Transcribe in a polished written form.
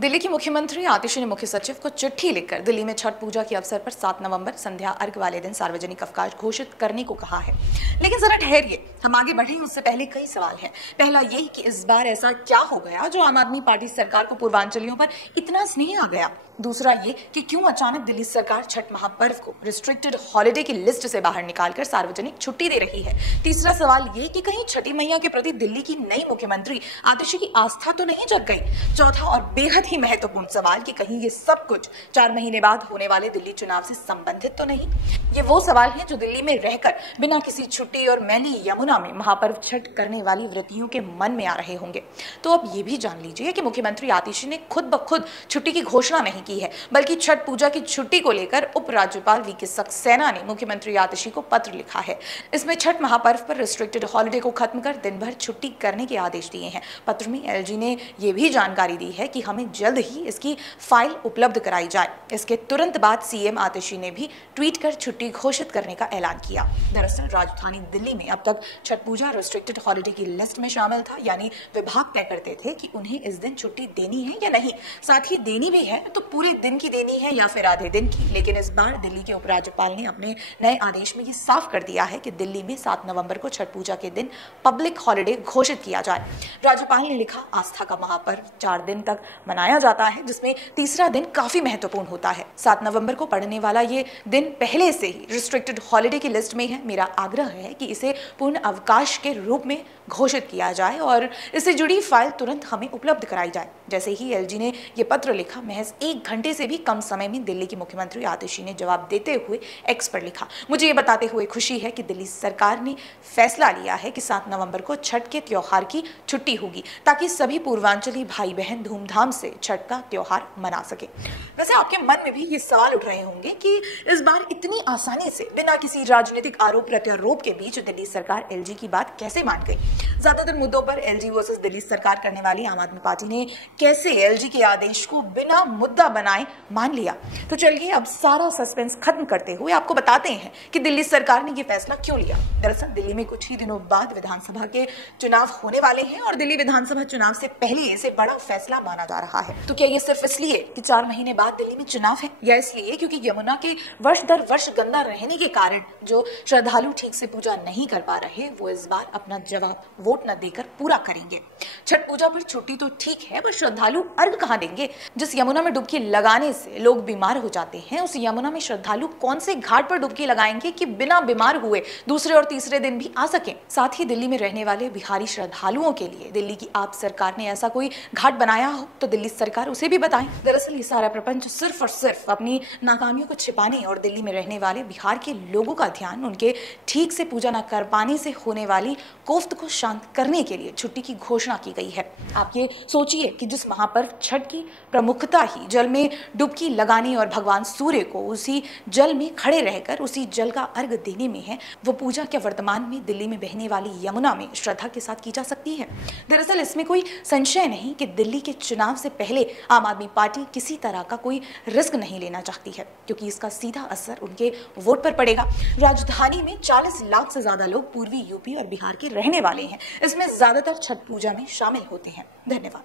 दिल्ली की मुख्यमंत्री आतिशी ने मुख्य सचिव को चिट्ठी लिखकर दिल्ली में छठ पूजा के अवसर पर 7 नवंबर संध्या अर्घ्य वाले दिन सार्वजनिक अवकाश घोषित करने को कहा है। लेकिन जरा ठहरिए, हम आगे बढ़े उससे पहले कई सवाल हैं। पहला ये कि इस बार ऐसा क्या हो गया जो आम आदमी पार्टी सरकार को पूर्वांचलियों पर इतना स्नेह आ गया। दूसरा ये कि क्यों अचानक दिल्ली सरकार छठ महापर्व को रिस्ट्रिक्टेड हॉलिडे की लिस्ट से बाहर निकालकर सार्वजनिक छुट्टी दे रही है। तीसरा सवाल ये कि कहीं छठी मैया के प्रति दिल्ली की नई मुख्यमंत्री आतिशी की आस्था तो नहीं जग गई। चौथा और बेहद ही महत्वपूर्ण सवाल कि कहीं ये सब कुछ 4 महीने बाद होने वाले दिल्ली चुनाव से संबंधित तो नहीं। ये वो सवाल हैं जो दिल्ली में रहकर बिना किसी छुट्टी और मैली यमुना में महापर्व छठ करने वाली व्रतियों के मन में आ रहे होंगे। तो अब ये भी जान लीजिए कि मुख्यमंत्री आतिशी ने खुद ब खुद छुट्टी की घोषणा नहीं की है, बल्कि छठ पूजा की छुट्टी को लेकर उपराज्यपाल वीके सक्सेना ने मुख्यमंत्री आतिशी को पत्र लिखा है। इसमें छठ महापर्व पर रिस्ट्रिक्टेड हॉलिडे को खत्म कर दिन भर छुट्टी करने के आदेश दिए हैं। पत्र में एलजी ने यह भी जानकारी दी है कि हमें जल्द ही इसकी फाइल उपलब्ध कराई जाए। इसके तुरंत बाद सीएम आतिशी ने भी ट्वीट कर छुट्टी घोषित करने का ऐलान किया। दरअसल राजधानी दिल्ली में अब तक छठ पूजा रिस्ट्रिक्टेड हॉलिडे की लिस्ट में शामिल था, यानी विभाग तय करते थे कि उन्हें इस दिन छुट्टी देनी है या नहीं, साथ ही देनी भी है तो पूरे दिन की देनी है या फिर आधे दिन की। लेकिन इस बार दिल्ली के उपराज्यपाल ने अपने नए आदेश में ये साफ कर दिया है कि दिल्ली में 7 नवंबर को छठ पूजा के दिन पब्लिक हॉलिडे घोषित किया जाए। राज्यपाल ने लिखा, आस्था का महापर्व 4 दिन तक मनाया जाता है, जिसमें तीसरा दिन काफी महत्वपूर्ण होता है। 7 नवंबर को पड़ने वाला ये दिन पहले से ही रिस्ट्रिक्टेड हॉलिडे की लिस्ट में है। मेरा आग्रह है कि इसे पूर्ण अवकाश के रूप में घोषित किया जाए और इससे जुड़ी फाइल तुरंत हमें उपलब्ध कराई जाए। जैसे ही एलजी ने यह पत्र लिखा, महज 1 घंटे से भी कम समय में दिल्ली की मुख्यमंत्री आतिशी ने जवाब देते हुए एक्स पर लिखा, मुझे ये बताते हुए खुशी है कि दिल्ली सरकार ने फैसला लिया है कि 7 नवंबर को छठ के त्योहार की छुट्टी होगी, ताकि सभी पूर्वांचली भाई बहन धूमधाम से छठ का त्योहार मना सके। वैसे आपके मन में भी ये सवाल उठ रहे होंगे कि इस बार इतनी आसानी से बिना किसी राजनीतिक आरोप प्रत्यारोप के बीच दिल्ली सरकार एलजी की बात कैसे मान गई। ज्यादातर मुद्दों पर एलजी वर्सेस दिल्ली सरकार करने वाली आम आदमी पार्टी ने कैसे एलजी के आदेश को बिना मुद्दा बनाए मान लिया। तो चलिए अब सारा सस्पेंस खत्म करते हुए आपको बताते हैं कि दिल्ली सरकार ने यह फैसला क्यों लिया। दरअसल दिल्ली में कुछ ही दिनों बाद विधानसभा के चुनाव होने वाले हैं और दिल्ली विधानसभा चुनाव से पहले इसे बड़ा फैसला माना जा रहा है। तो क्या ये सिर्फ इसलिए कि 4 महीने बाद दिल्ली में चुनाव है, या इसलिए क्योंकि यमुना के वर्ष दर वर्ष गंदा रहने के कारण जो श्रद्धालु ठीक से पूजा नहीं कर पा रहे, वो इस बार अपना जवाब वोट न देकर पूरा करेंगे। छठ पूजा पर छुट्टी तो ठीक है, पर श्रद्धालु अर्घ कहां देंगे? जिस यमुना में डुबकी लगाने से लोग बीमार हो जाते हैं, उस यमुना में श्रद्धालु कौन से घाट पर डुबकी लगाएंगे कि बिना बीमार हुए दूसरे और तीसरे दिन भी आ सकें? साथ ही दिल्ली में रहने वाले बिहारी श्रद्धालुओं के लिए दिल्ली की आप सरकार ने ऐसा कोई घाट बनाया हो तो दिल्ली सरकार उसे भी बताएं। दरअसल ये सारा प्रपंच सिर्फ और सिर्फ अपनी नाकामियों को छिपाने और दिल्ली में रहने वाले बिहार के लोगों का ध्यान उनके ठीक से पूजा न कर पाने से होने वाली कोफ्त को शांत करने के लिए छुट्टी की घोषणा की गई है। आप ये सोचिए कि जिस महापर्व छठ की प्रमुखता ही जल में डुबकी लगाने और भगवान सूर्य को उसी जल में खड़े रहकर उसी जल का अर्घ देने में है, वो पूजा क्या वर्तमान में दिल्ली में बहने वाली यमुना में श्रद्धा के साथ की जा सकती है? दरअसल इसमें कोई संशय नहीं कि दिल्ली के चुनाव से पहले आम आदमी पार्टी किसी तरह का कोई रिस्क नहीं लेना चाहती है, क्योंकि इसका सीधा असर उनके वोट पर पड़ेगा। राजधानी में 40 लाख से ज्यादा लोग पूर्वी यूपी और बिहार के रहने वाले हैं। इसमें ज्यादातर छठ पूजा में शामिल होते हैं। धन्यवाद।